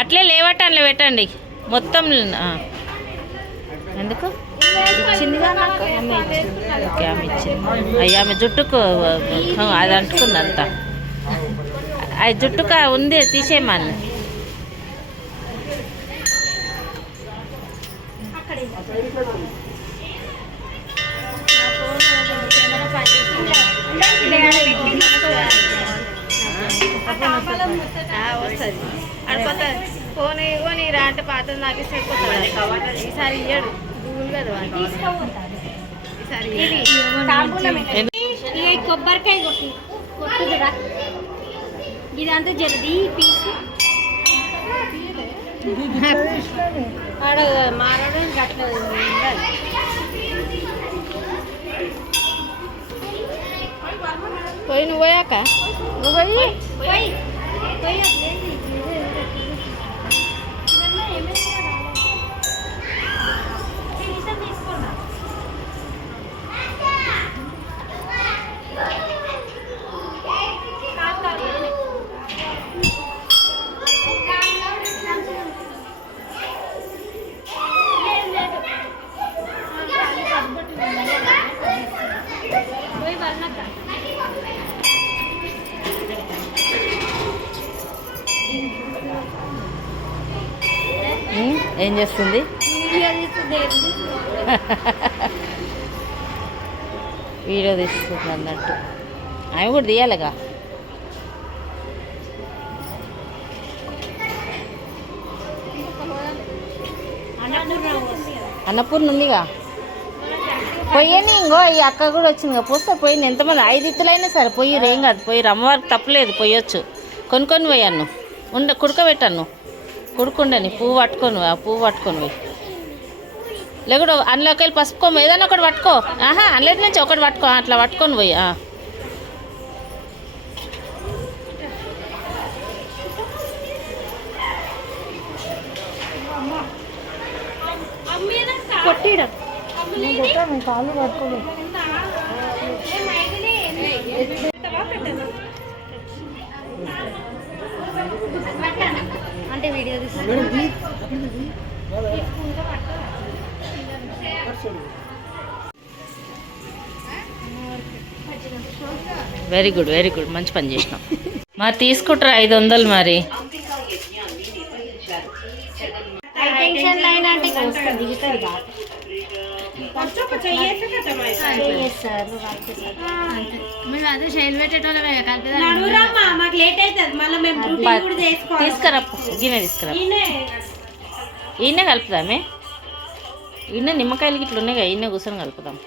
అట్లే లేవట అందులో పెట్టండి మొత్తం. ఎందుకు ఇచ్చిందిగా నాకు ఓకే ఆమె ఇచ్చింది. అయ్యా ఆమె జుట్టుకు అది అంటుకుంది అంతా. అది జుట్టుక ఉంది తీసేయమని. వస్తుంది అడిపోతుంది ఫోన్ ఇవ్వని రా అంటే పాత నాకు ఇస్తాడు. ఈసారి ఇయ్యడు గూగుల్ కదా ఈసారి కొబ్బరికాయ కొట్టుదురా ఇదంతా జరిది పీసు ఆడ మారడం కట్టలేదు. పోయి నువ్వు పోయాక నువ్వు పోయి ఏం చేస్తుంది? వీడియో తీస్తుంది అన్నట్టు. ఆమె కూడా తీయాలిగా. అన్నపూర్ణ ఉందిగా పొయ్యని. ఇంకో ఈ అక్క కూడా వచ్చిందిగా పోస్తే పోయింది. ఎంతమంది 5 ఇత్తులైనా సరే పొయ్యిరు, ఏం కాదు. పొయ్యిరు అమ్మవారికి తప్పలేదు, పొయ్యొచ్చు. కొనుక్కొని పోయాను కుడకబెట్టాను. కుడుకుండని పువ్వు పట్టుకొని ఆ పువ్వు పట్టుకొని పోయి లేకుండా అందులోకి వెళ్ళి పసుపుకో ఏదైనా ఒకటి పట్టుకో. అందులో నుంచి ఒకటి పట్టుకో, అట్లా పట్టుకొని పోయి. కాళ్ళు పట్టుకోలేదు అంటే వీడియో తీసుకుంటే వెరీ గుడ్ వెరీ గుడ్, మంచి పని చేసినాం. మరి తీసుకుంటారా 500 మరి? తీసుకురా గిన్నె తీసుకురా. ఈయనే కలుపుదామే. ఈయన నిమ్మకాయలు గిట్ల ఉన్నాయి, ఈయన కూర్చొని కలుపుదాం.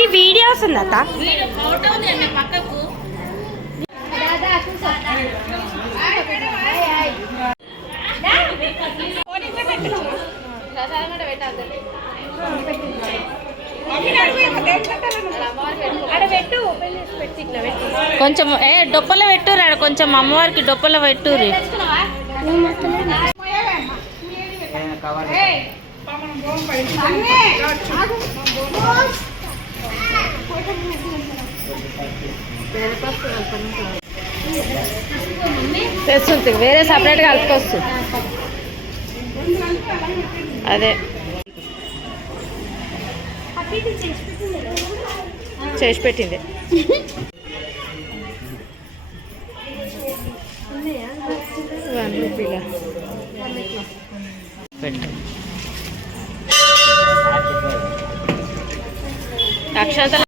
ఈ వీడియో వస్తుంది అత్త. ఫోటో ఉంది అన్న పక్కకు. కొంచెం డొప్పలో పెట్టురా, కొంచెం అమ్మవారికి డొప్పలో పెట్టుర్రి. తెస్తుంది వేరే సపరేట్గా కలుపుకొస్తుంది. అదే చేసి పెట్టింది. ₹1 పెట్టు. అక్షతలు